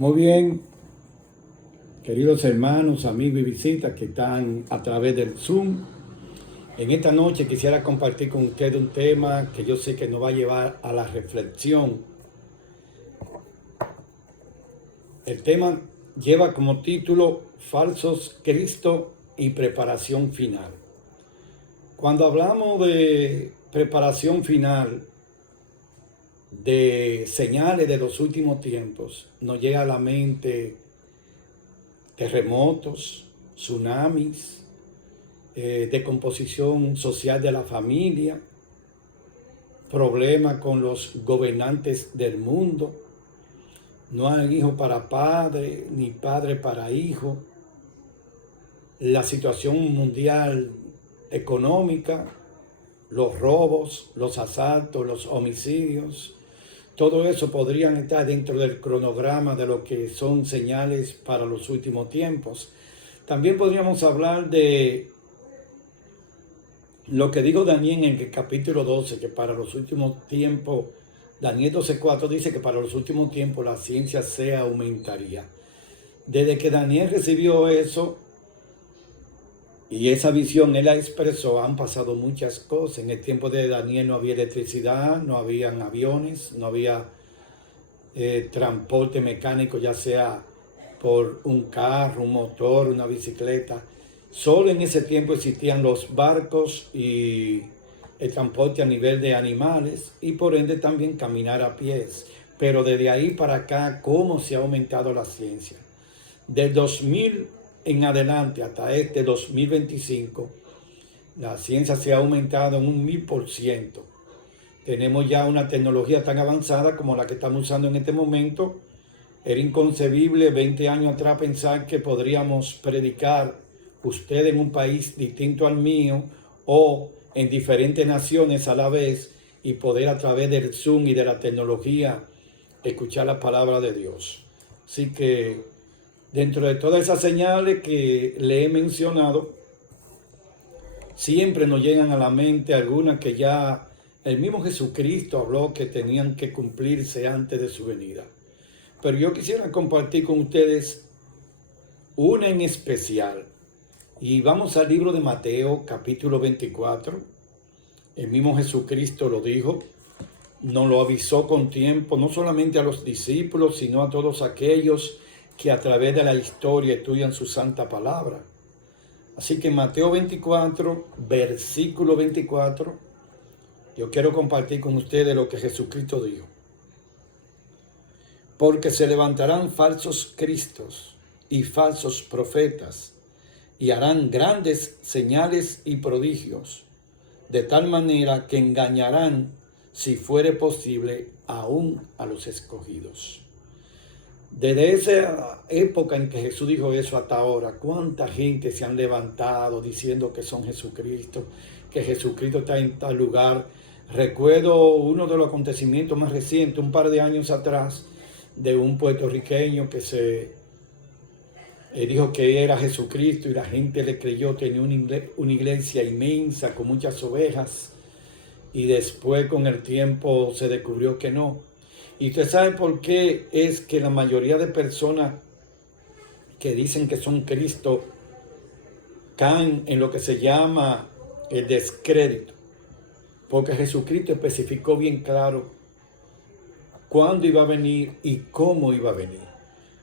Muy bien, queridos hermanos, amigos y visitas que están a través del Zoom. En esta noche quisiera compartir con ustedes un tema que yo sé que nos va a llevar a la reflexión. El tema lleva como título Falsos Cristo y preparación final. Cuando hablamos de preparación final, de señales de los últimos tiempos, nos llega a la mente terremotos, tsunamis, descomposición social de la familia, problemas con los gobernantes del mundo. No hay hijo para padre, ni padre para hijo. La situación mundial económica, los robos, los asaltos, los homicidios, todo eso podrían estar dentro del cronograma de lo que son señales para los últimos tiempos. También podríamos hablar de lo que dijo Daniel en el capítulo 12, que para los últimos tiempos, Daniel 12:4 dice que para los últimos tiempos la ciencia se aumentaría. Desde que Daniel recibió eso y esa visión él la expresó, han pasado muchas cosas. En el tiempo de Daniel no había electricidad, no habían aviones, no había transporte mecánico, ya sea por un carro, un motor, una bicicleta. Solo en ese tiempo existían los barcos y el transporte a nivel de animales y por ende también caminar a pies. Pero desde ahí para acá, ¿cómo se ha aumentado la ciencia? Del 2000 en adelante hasta este 2025, la ciencia se ha aumentado en un 1000%. Tenemos ya una tecnología tan avanzada como la que estamos usando en este momento. Era inconcebible 20 años atrás pensar que podríamos predicar usted en un país distinto al mío o en diferentes naciones a la vez y poder a través del Zoom y de la tecnología escuchar la palabra de Dios. Así que dentro de todas esas señales que le he mencionado, siempre nos llegan a la mente algunas que ya el mismo Jesucristo habló que tenían que cumplirse antes de su venida. Pero yo quisiera compartir con ustedes una en especial. Y vamos al libro de Mateo, capítulo 24. El mismo Jesucristo lo dijo, nos lo avisó con tiempo, no solamente a los discípulos, sino a todos aquellos que a través de la historia estudian su santa palabra. Así que Mateo 24, versículo 24, yo quiero compartir con ustedes lo que Jesucristo dijo. Porque se levantarán falsos cristos y falsos profetas, y harán grandes señales y prodigios, de tal manera que engañarán, si fuere posible, aún a los escogidos. Desde esa época en que Jesús dijo eso hasta ahora, ¿cuánta gente se han levantado diciendo que son Jesucristo, que Jesucristo está en tal lugar? Recuerdo uno de los acontecimientos más recientes, un par de años atrás, de un puertorriqueño que dijo que era Jesucristo y la gente le creyó. Tenía una iglesia inmensa con muchas ovejas y después con el tiempo se descubrió que no. Y usted sabe por qué es que la mayoría de personas que dicen que son Cristo caen en lo que se llama el descrédito. Porque Jesucristo especificó bien claro cuándo iba a venir y cómo iba a venir.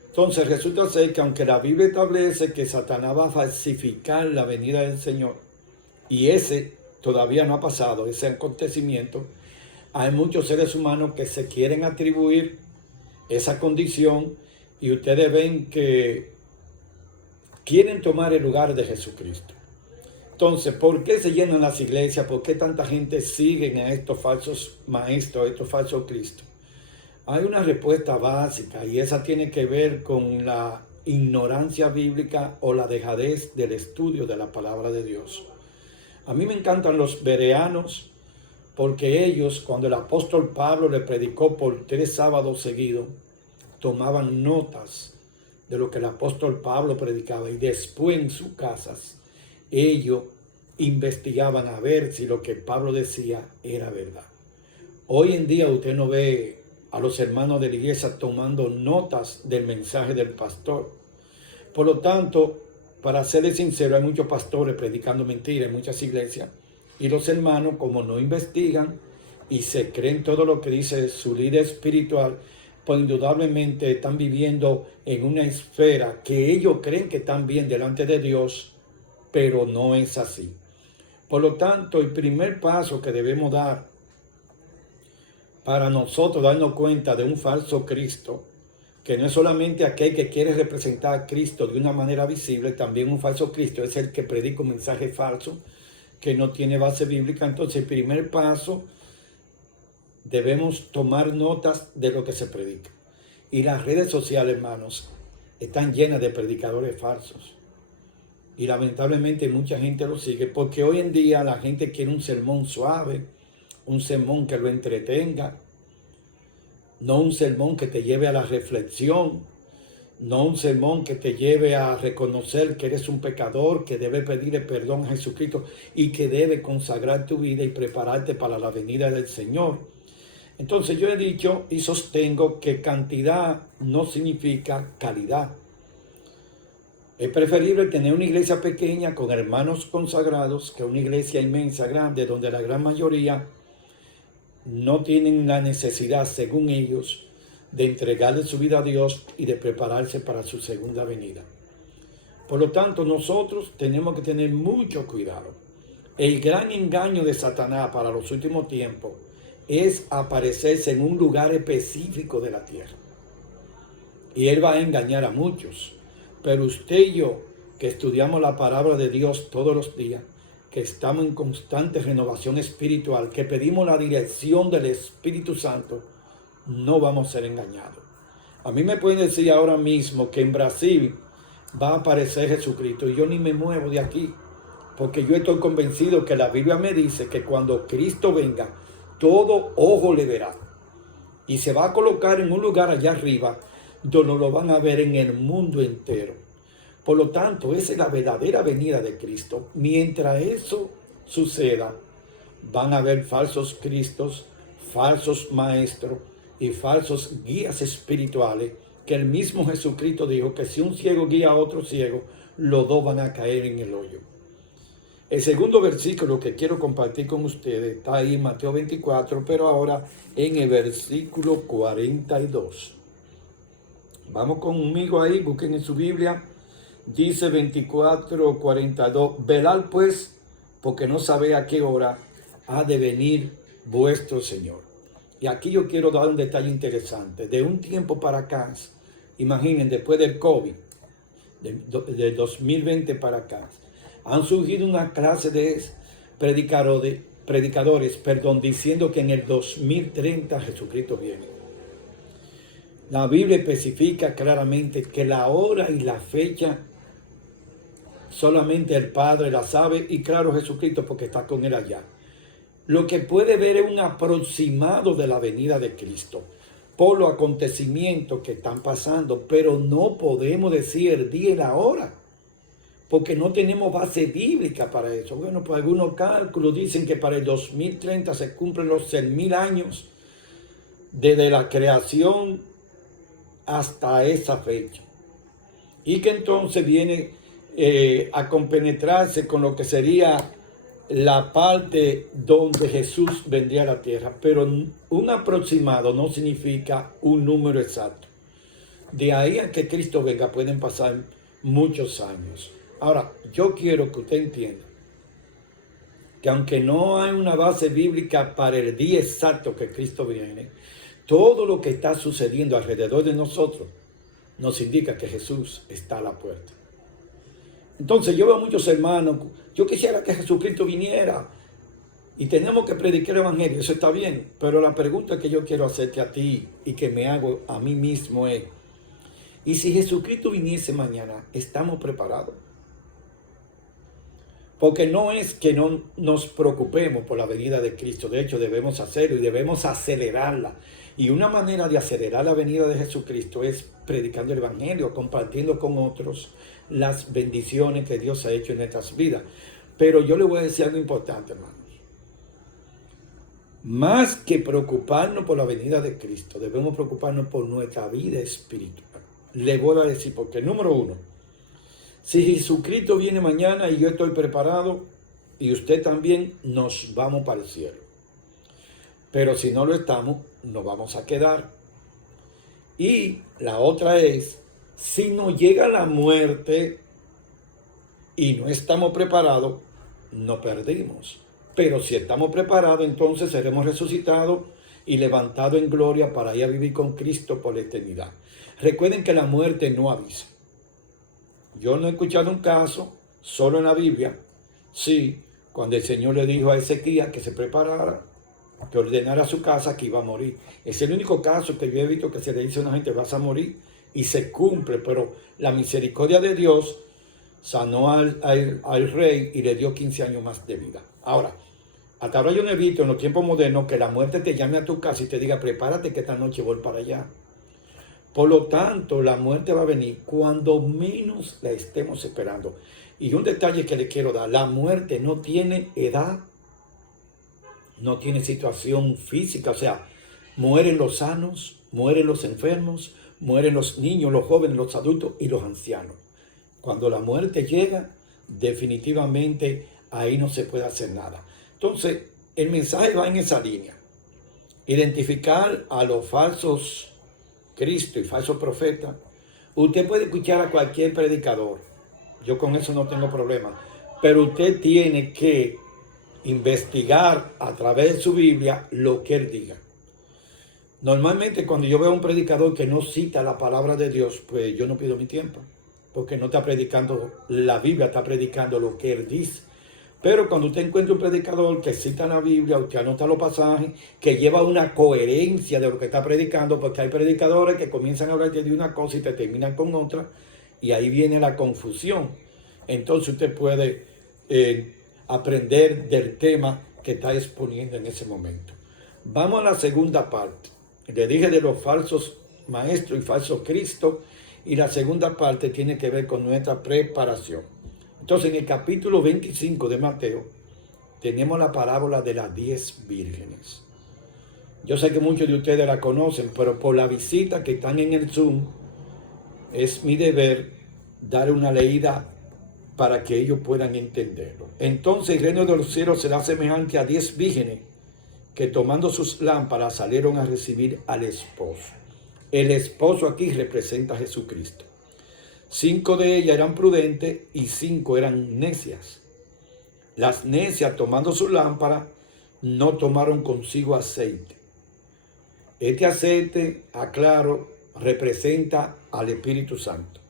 Entonces resulta ser que aunque la Biblia establece que Satanás va a falsificar la venida del Señor, y ese todavía no ha pasado, ese acontecimiento, hay muchos seres humanos que se quieren atribuir esa condición y ustedes ven que quieren tomar el lugar de Jesucristo. Entonces, ¿por qué se llenan las iglesias? ¿Por qué tanta gente sigue a estos falsos maestros, a estos falsos cristos? Hay una respuesta básica y esa tiene que ver con la ignorancia bíblica o la dejadez del estudio de la palabra de Dios. A mí me encantan los bereanos porque ellos, cuando el apóstol Pablo le predicó por 3 sábados seguidos, tomaban notas de lo que el apóstol Pablo predicaba y después en sus casas ellos investigaban a ver si lo que Pablo decía era verdad. Hoy en día usted no ve a los hermanos de la iglesia tomando notas del mensaje del pastor. Por lo tanto, para serles sincero, hay muchos pastores predicando mentiras en muchas iglesias, y los hermanos, como no investigan y se creen todo lo que dice su líder espiritual, pues indudablemente están viviendo en una esfera que ellos creen que están bien delante de Dios, pero no es así. Por lo tanto, el primer paso que debemos dar para nosotros darnos cuenta de un falso Cristo, que no es solamente aquel que quiere representar a Cristo de una manera visible, también un falso Cristo es el que predica un mensaje falso que no tiene base bíblica. Entonces, el primer paso, debemos tomar notas de lo que se predica. Y las redes sociales, hermanos, están llenas de predicadores falsos. Y lamentablemente mucha gente lo sigue, porque hoy en día la gente quiere un sermón suave, un sermón que lo entretenga, no un sermón que te lleve a la reflexión, no un sermón que te lleve a reconocer que eres un pecador, que debe pedirle perdón a Jesucristo y que debe consagrar tu vida y prepararte para la venida del Señor. Entonces yo he dicho y sostengo que cantidad no significa calidad. Es preferible tener una iglesia pequeña con hermanos consagrados que una iglesia inmensa, grande, donde la gran mayoría no tienen la necesidad, según ellos, de entregarle su vida a Dios y de prepararse para su segunda venida. Por lo tanto, nosotros tenemos que tener mucho cuidado. El gran engaño de Satanás para los últimos tiempos es aparecerse en un lugar específico de la tierra. Y él va a engañar a muchos. Pero usted y yo, que estudiamos la palabra de Dios todos los días, que estamos en constante renovación espiritual, que pedimos la dirección del Espíritu Santo, no vamos a ser engañados. A mí me pueden decir ahora mismo que en Brasil va a aparecer Jesucristo y yo ni me muevo de aquí, porque yo estoy convencido que la Biblia me dice que cuando Cristo venga, todo ojo le verá y se va a colocar en un lugar allá arriba donde lo van a ver en el mundo entero. Por lo tanto, esa es la verdadera venida de Cristo. Mientras eso suceda, van a haber falsos cristos, falsos maestros y falsos guías espirituales, que el mismo Jesucristo dijo que si un ciego guía a otro ciego, los dos van a caer en el hoyo. El segundo versículo que quiero compartir con ustedes está ahí en Mateo 24, pero ahora en el versículo 42. Vamos conmigo ahí, busquen en su Biblia. Dice 24:42, velad pues, porque no sabéis a qué hora ha de venir vuestro Señor. Y aquí yo quiero dar un detalle interesante. De un tiempo para acá, imaginen, después del COVID, de 2020 para acá, han surgido una clase de predicadores, diciendo que en el 2030 Jesucristo viene. La Biblia especifica claramente que la hora y la fecha solamente el Padre la sabe, y claro, Jesucristo, porque está con él allá. Lo que puede ver es un aproximado de la venida de Cristo por los acontecimientos que están pasando, pero no podemos decir el día y la hora, porque no tenemos base bíblica para eso. Bueno, pues algunos cálculos dicen que para el 2030 se cumplen los 6,000 años desde la creación hasta esa fecha. Y que entonces viene a compenetrarse con lo que sería la parte donde Jesús vendría a la tierra. Pero un aproximado no significa un número exacto. De ahí a que Cristo venga pueden pasar muchos años. Ahora, yo quiero que usted entienda que aunque no hay una base bíblica para el día exacto que Cristo viene, todo lo que está sucediendo alrededor de nosotros nos indica que Jesús está a la puerta. Entonces yo veo muchos hermanos, yo quisiera que Jesucristo viniera y tenemos que predicar el evangelio, eso está bien, pero la pregunta que yo quiero hacerte a ti y que me hago a mí mismo es, ¿y si Jesucristo viniese mañana, estamos preparados? Porque no es que no nos preocupemos por la venida de Cristo, de hecho debemos hacerlo y debemos acelerarla. Y una manera de acelerar la venida de Jesucristo es predicando el evangelio, compartiendo con otros las bendiciones que Dios ha hecho en nuestras vidas. Pero yo le voy a decir algo importante, hermanos. Más que preocuparnos por la venida de Cristo, debemos preocuparnos por nuestra vida espiritual. Le voy a decir porque, número uno, si Jesucristo viene mañana y yo estoy preparado y usted también, nos vamos para el cielo. Pero si no lo estamos, nos vamos a quedar. Y la otra es, si nos llega la muerte y no estamos preparados, no perdimos. Pero si estamos preparados, entonces seremos resucitados y levantados en gloria para ir a vivir con Cristo por la eternidad. Recuerden que la muerte no avisa. Yo no he escuchado un caso, solo en la Biblia, sí, cuando el Señor le dijo a Ezequías que se preparara, que ordenara su casa, que iba a morir. Es el único caso que yo he visto que se le dice a una gente, vas a morir, y se cumple, pero la misericordia de Dios sanó al rey y le dio 15 años más de vida. Ahora, hasta ahora yo no he visto en los tiempos modernos que la muerte te llame a tu casa y te diga, prepárate que esta noche voy para allá. Por lo tanto, la muerte va a venir cuando menos la estemos esperando. Y un detalle que le quiero dar, la muerte no tiene edad, no tiene situación física, o sea, mueren los sanos, mueren los enfermos, mueren los niños, los jóvenes, los adultos y los ancianos. Cuando la muerte llega, definitivamente ahí no se puede hacer nada. Entonces, el mensaje va en esa línea. Identificar a los falsos Cristo y falsos profetas. Usted puede escuchar a cualquier predicador. Yo con eso no tengo problema. Pero usted tiene que investigar a través de su Biblia lo que él diga. Normalmente cuando yo veo a un predicador que no cita la palabra de Dios, pues yo no pido mi tiempo. Porque no está predicando la Biblia, está predicando lo que él dice. Pero cuando usted encuentra un predicador que cita la Biblia, usted anota los pasajes, que lleva una coherencia de lo que está predicando, porque hay predicadores que comienzan a hablar de una cosa y te terminan con otra, y ahí viene la confusión. Entonces usted puede aprender del tema que está exponiendo en ese momento. Vamos a la segunda parte. Le dije de los falsos maestros y falsos Cristos, y la segunda parte tiene que ver con nuestra preparación. Entonces, en el capítulo 25 de Mateo, tenemos la parábola de las 10 vírgenes. Yo sé que muchos de ustedes la conocen, pero por la visita que están en el Zoom, es mi deber dar una leída para que ellos puedan entenderlo. Entonces, el reino de los cielos será semejante a 10 vírgenes que tomando sus lámparas salieron a recibir al esposo. El esposo aquí representa a Jesucristo. 5 de ellas eran prudentes y 5 eran necias. Las necias, tomando su lámpara, no tomaron consigo aceite. Este aceite, aclaro, representa al Espíritu Santo.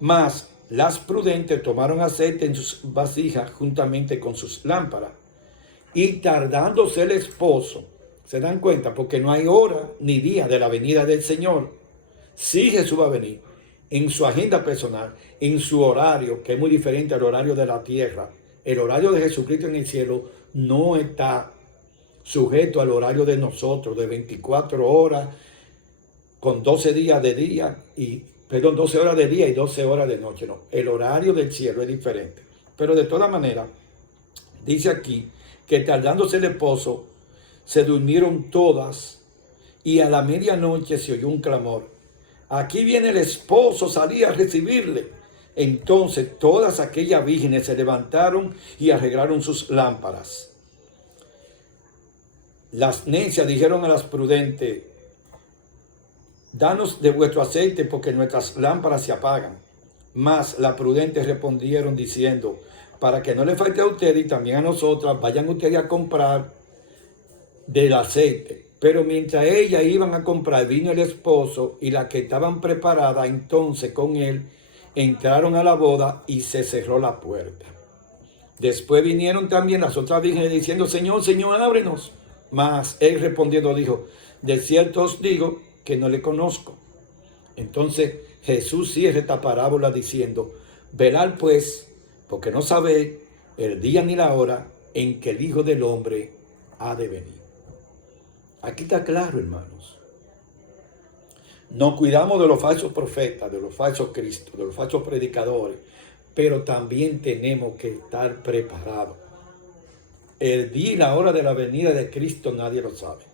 Mas las prudentes tomaron aceite en sus vasijas juntamente con sus lámparas. Y tardándose el esposo, ¿se dan cuenta? Porque no hay hora ni día de la venida del Señor. Sí, Jesús va a venir en su agenda personal, en su horario, que es muy diferente al horario de la tierra. El horario de Jesucristo en el cielo no está sujeto al horario de nosotros, de 24 horas, con 12 días de día, 12 horas de día y 12 horas de noche. No, el horario del cielo es diferente. Pero de todas maneras, dice aquí que tardándose el esposo, se durmieron todas y a la medianoche se oyó un clamor. Aquí viene el esposo, salía a recibirle. Entonces todas aquellas vírgenes se levantaron y arreglaron sus lámparas. Las necias dijeron a las prudentes, danos de vuestro aceite porque nuestras lámparas se apagan. Mas las prudentes respondieron diciendo, para que no le falte a usted y también a nosotras, vayan ustedes a comprar del aceite. Pero mientras ellas iban a comprar, vino el esposo y las que estaban preparadas entonces con él entraron a la boda y se cerró la puerta. Después vinieron también las otras vírgenes diciendo, Señor, Señor, ábrenos. Mas él respondiendo dijo, de cierto os digo que no le conozco. Entonces Jesús cierra esta parábola diciendo, velad pues, porque no sabéis el día ni la hora en que el Hijo del Hombre ha de venir. Aquí está claro, hermanos. Nos cuidamos de los falsos profetas, de los falsos cristos, de los falsos predicadores, pero también tenemos que estar preparados. El día y la hora de la venida de Cristo nadie lo sabe.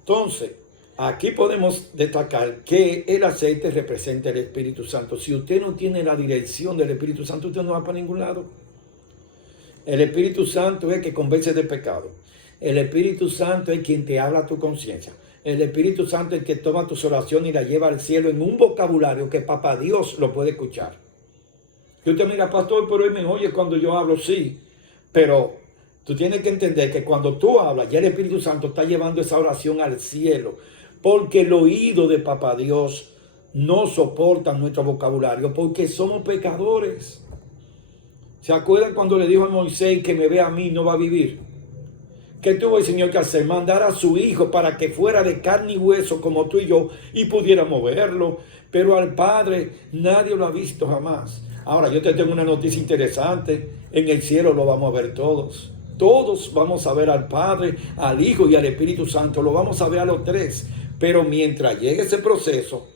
Entonces, aquí podemos destacar que el aceite representa el Espíritu Santo. Si usted no tiene la dirección del Espíritu Santo, usted no va para ningún lado. El Espíritu Santo es que convence de pecado. El Espíritu Santo es quien te habla a tu conciencia. El Espíritu Santo es el que toma tus oraciones y la lleva al cielo en un vocabulario que papá Dios lo puede escuchar. Y usted mira, pastor, pero él me oye cuando yo hablo, sí. Pero tú tienes que entender que cuando tú hablas, ya el Espíritu Santo está llevando esa oración al cielo. Porque el oído de papá Dios no soporta nuestro vocabulario, porque somos pecadores. ¿Se acuerdan cuando le dijo a Moisés que me vea a mí no va a vivir? ¿Qué tuvo el Señor que hacer? Mandar a su hijo para que fuera de carne y hueso como tú y yo y pudiéramos verlo. Pero al Padre nadie lo ha visto jamás. Ahora yo te tengo una noticia interesante. En el cielo lo vamos a ver todos. Todos vamos a ver al Padre, al Hijo y al Espíritu Santo. Lo vamos a ver a los tres. Pero mientras llegue ese proceso,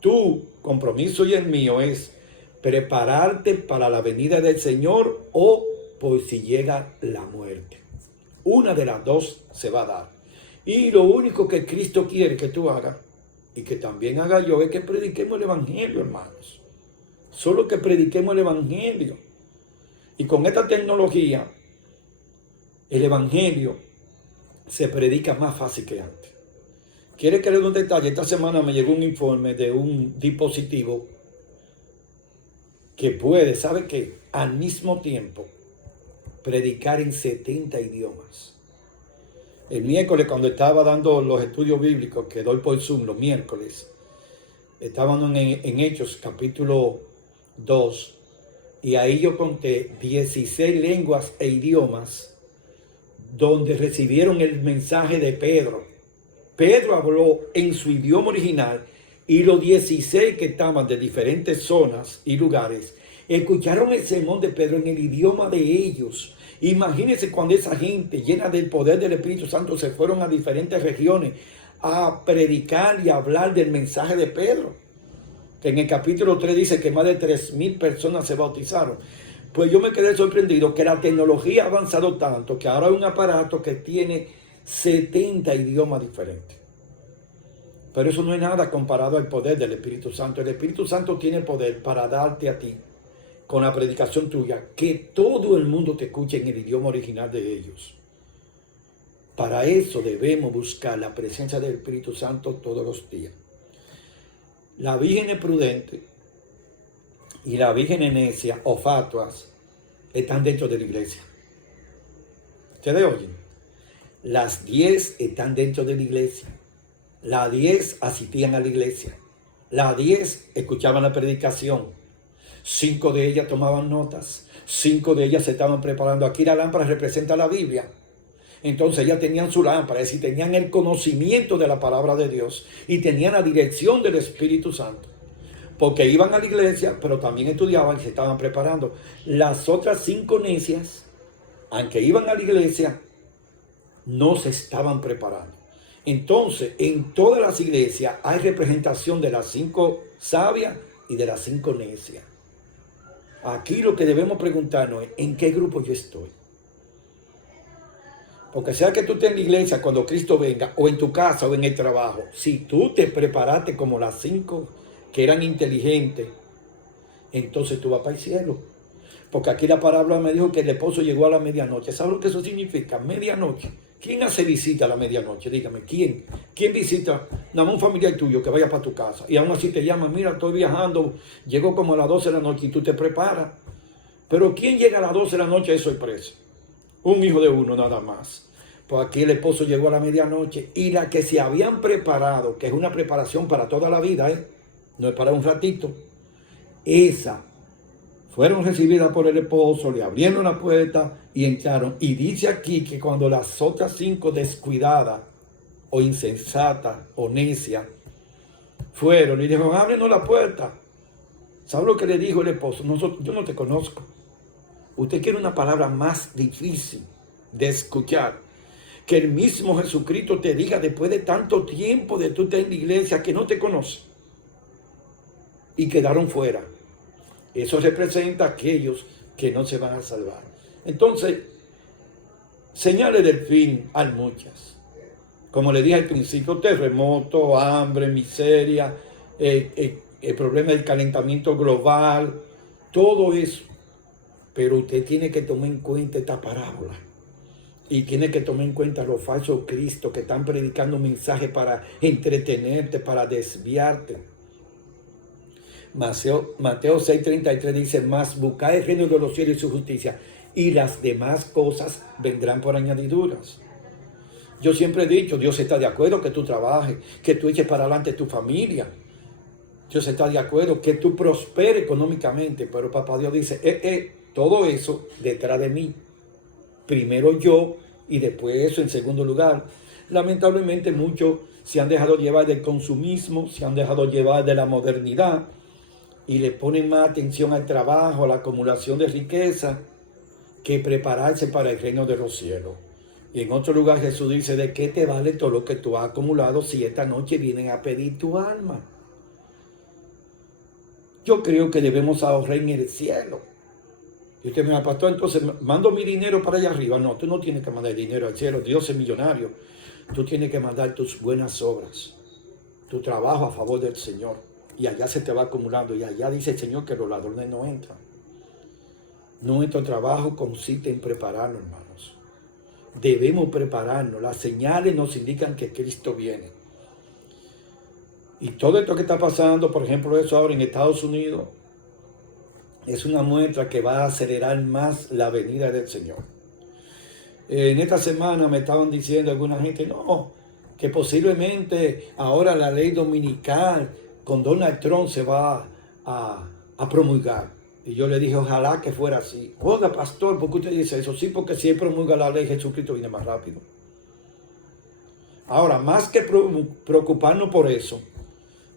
tu compromiso y el mío es prepararte para la venida del Señor o por si llega la muerte. Una de las dos se va a dar. Y lo único que Cristo quiere que tú hagas, y que también haga yo, es que prediquemos el Evangelio, hermanos. Solo que prediquemos el Evangelio. Y con esta tecnología, el Evangelio se predica más fácil que antes. ¿Quiere que le dé un detalle? Esta semana me llegó un informe de un dispositivo que puede, ¿sabe qué? Al mismo tiempo predicar en 70 idiomas. El miércoles, cuando estaba dando los estudios bíblicos que doy por Zoom los miércoles, estaban en Hechos capítulo 2 y ahí yo conté 16 lenguas e idiomas donde recibieron el mensaje de Pedro. Pedro habló en su idioma original y los 16 que estaban de diferentes zonas y lugares escucharon el sermón de Pedro en el idioma de ellos. Imagínense cuando esa gente llena del poder del Espíritu Santo se fueron a diferentes regiones a predicar y a hablar del mensaje de Pedro. Que en el capítulo 3 dice que más de 3,000 personas se bautizaron. Pues yo me quedé sorprendido que la tecnología ha avanzado tanto que ahora hay un aparato que tiene 70 idiomas diferentes. Pero eso no es nada comparado al poder del Espíritu Santo. El Espíritu Santo tiene poder para darte a ti, con la predicación tuya, que todo el mundo te escuche en el idioma original de ellos. Para eso debemos buscar la presencia del Espíritu Santo todos los días. La Virgen prudente y la Virgen necia o fatuas están dentro de la iglesia. ¿Ustedes oyen? Las 10 están dentro de la iglesia. Las 10 asistían a la iglesia. Las 10 escuchaban la predicación. 5 de ellas tomaban notas. 5 de ellas se estaban preparando. Aquí la lámpara representa la Biblia. Entonces ellas tenían su lámpara, es decir, tenían el conocimiento de la palabra de Dios y tenían la dirección del Espíritu Santo. Porque iban a la iglesia, pero también estudiaban y se estaban preparando. Las otras 5 necias, aunque iban a la iglesia, no se estaban preparando. Entonces, en todas las iglesias hay representación de las 5 sabias y de las 5 necias. Aquí lo que debemos preguntarnos es, ¿en qué grupo yo estoy? Porque sea que tú estés en la iglesia cuando Cristo venga, o en tu casa o en el trabajo, si tú te preparaste como las 5 que eran inteligentes, entonces tú vas para el cielo. Porque aquí la parábola me dijo que el esposo llegó a la medianoche. ¿Sabes lo que eso significa? Medianoche. ¿Quién hace visita a la medianoche? Dígame, ¿quién? ¿Quién visita? Nada más un familiar tuyo que vaya para tu casa. Y aún así te llama, mira, estoy viajando, llego como a las 12 de la noche y tú te preparas. Pero ¿quién llega a las 12 de la noche de sorpresa? Un hijo de uno nada más. Pues aquí el esposo llegó a la medianoche y la que se habían preparado, que es una preparación para toda la vida, no es para un ratito, esa fueron recibidas por el esposo, le abrieron la puerta y entraron. Y dice aquí que cuando las otras 5 descuidadas o insensatas o necias fueron y dijeron, ábrenos la puerta. ¿Sabe lo que le dijo el esposo? Yo no te conozco. Usted quiere una palabra más difícil de escuchar. Que el mismo Jesucristo te diga después de tanto tiempo de tú estar en la iglesia que no te conoce. Y quedaron fuera. Eso representa a aquellos que no se van a salvar. Entonces, Señales del fin hay muchas. Como le dije al principio, terremoto, hambre, miseria, el problema del calentamiento global, todo eso. Pero usted tiene que tomar en cuenta esta parábola. Y tiene que tomar en cuenta los falsos cristos que están predicando mensajes para entretenerte, para desviarte. Mateo 6:33 dice, mas buscad el reino de los cielos y su justicia, y las demás cosas vendrán por añadiduras. Yo siempre he dicho, Dios está de acuerdo que tú trabajes, que tú eches para adelante tu familia. Dios está de acuerdo que tú prosperes económicamente, pero papá Dios dice, todo eso detrás de mí. Primero yo y después eso en segundo lugar. Lamentablemente muchos se han dejado llevar del consumismo, se han dejado llevar de la modernidad y le ponen más atención al trabajo, a la acumulación de riqueza, que prepararse para el reino de los cielos. Y en otro lugar Jesús dice, ¿de qué te vale todo lo que tú has acumulado si esta noche vienen a pedir tu alma? Yo creo que debemos ahorrar en el cielo. Y usted me dice, pastor, entonces mando mi dinero para allá arriba. No, tú no tienes que mandar el dinero al cielo. Dios es millonario. Tú tienes que mandar tus buenas obras, tu trabajo a favor del Señor. Y allá se te va acumulando. Y allá dice el Señor que los ladrones no entran. Nuestro trabajo consiste en prepararnos, hermanos. Debemos prepararnos. Las señales nos indican que Cristo viene. Y todo esto que está pasando, por ejemplo, eso ahora en Estados Unidos, es una muestra que va a acelerar más la venida del Señor. En esta semana me estaban diciendo alguna gente, no, que posiblemente ahora la ley dominical con Donald Trump se va a promulgar. Y yo le dije, ojalá que fuera así. Oiga, pastor, ¿por qué usted dice eso? Sí, porque si él promulga la ley, Jesucristo viene más rápido. Ahora, más que preocuparnos por eso,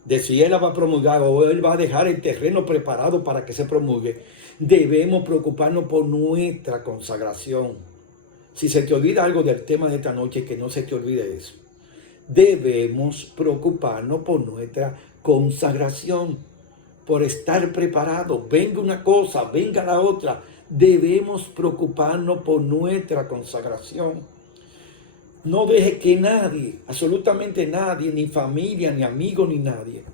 de si él la va a promulgar o él va a dejar el terreno preparado para que se promulgue, debemos preocuparnos por nuestra consagración. Si se te olvida algo del tema de esta noche, que no se te olvide eso. Debemos preocuparnos por nuestra consagración, por estar preparados. Venga una cosa, venga la otra. Debemos preocuparnos por nuestra consagración. No deje que nadie, absolutamente nadie, ni familia, ni amigo, ni nadie,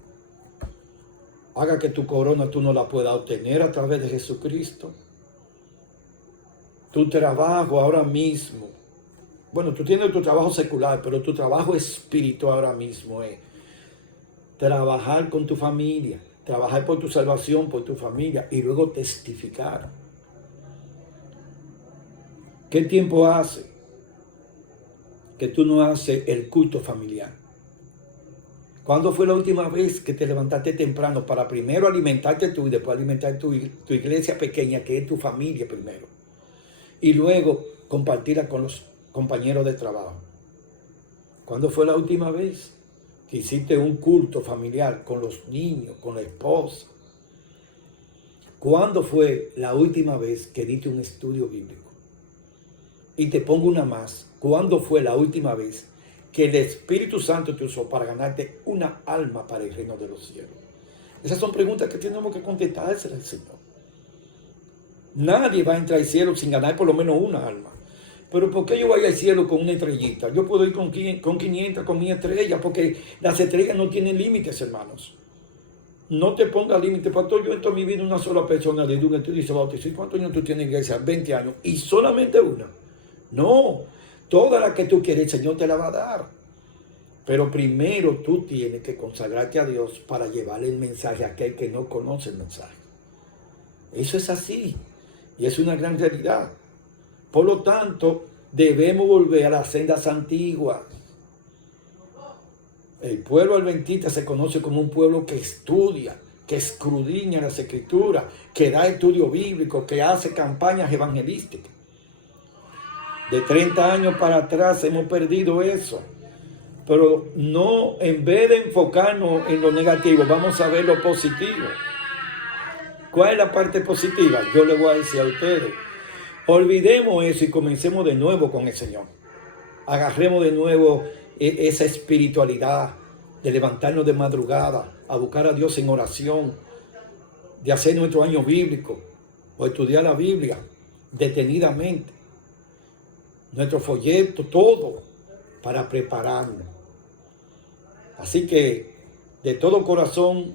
haga que tu corona tú no la puedas obtener a través de Jesucristo. Tu trabajo ahora mismo, bueno, tú tienes tu trabajo secular, pero tu trabajo espiritual ahora mismo es trabajar con tu familia, trabajar por tu salvación, por tu familia y luego testificar. ¿Qué tiempo hace que tú no haces el culto familiar? ¿Cuándo fue la última vez que te levantaste temprano para primero alimentarte tú y después alimentar tu iglesia pequeña, que es tu familia primero? Y luego compartirla con los compañeros de trabajo. ¿Cuándo fue la última vez que hiciste un culto familiar con los niños, con la esposa? ¿Cuándo fue la última vez que diste un estudio bíblico? Y te pongo una más. ¿Cuándo fue la última vez que el Espíritu Santo te usó para ganarte una alma para el reino de los cielos? Esas son preguntas que tenemos que contestarse al Señor. Nadie va a entrar al cielo sin ganar por lo menos una alma. Pero ¿por qué yo voy al cielo con una estrellita? Yo puedo ir con 500, con 1000 estrellas, porque las estrellas no tienen límites, hermanos. No te pongas límite. Pastor, yo entro en mi vida una sola persona de un estudio y se bautizó. ¿Y cuántos años tú tienes en iglesia? 20 años. Y solamente una. No, toda la que tú quieres, el Señor te la va a dar. Pero primero tú tienes que consagrarte a Dios para llevarle el mensaje a aquel que no conoce el mensaje. Eso es así. Y es una gran realidad. Por lo tanto, debemos volver a las sendas antiguas. El pueblo adventista se conoce como un pueblo que estudia, que escudriña las escrituras, que da estudio bíblico, que hace campañas evangelísticas. De 30 años para atrás hemos perdido eso. Pero no, en vez de enfocarnos en lo negativo, vamos a ver lo positivo. ¿Cuál es la parte positiva? Yo le voy a decir a ustedes. Olvidemos eso y comencemos de nuevo con el Señor. Agarremos de nuevo esa espiritualidad de levantarnos de madrugada, a buscar a Dios en oración, de hacer nuestro año bíblico o estudiar la Biblia detenidamente. nuestro folleto, todo para prepararnos. Así que de todo corazón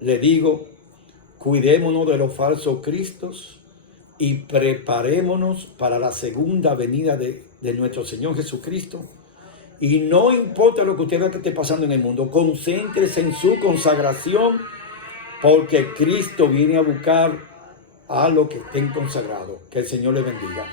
le digo, cuidémonos de los falsos cristos y preparémonos para la segunda venida de nuestro Señor Jesucristo. Y no importa lo que usted vea que esté pasando en el mundo, concéntrese en su consagración, porque Cristo viene a buscar a los que estén consagrados. Que el Señor le bendiga.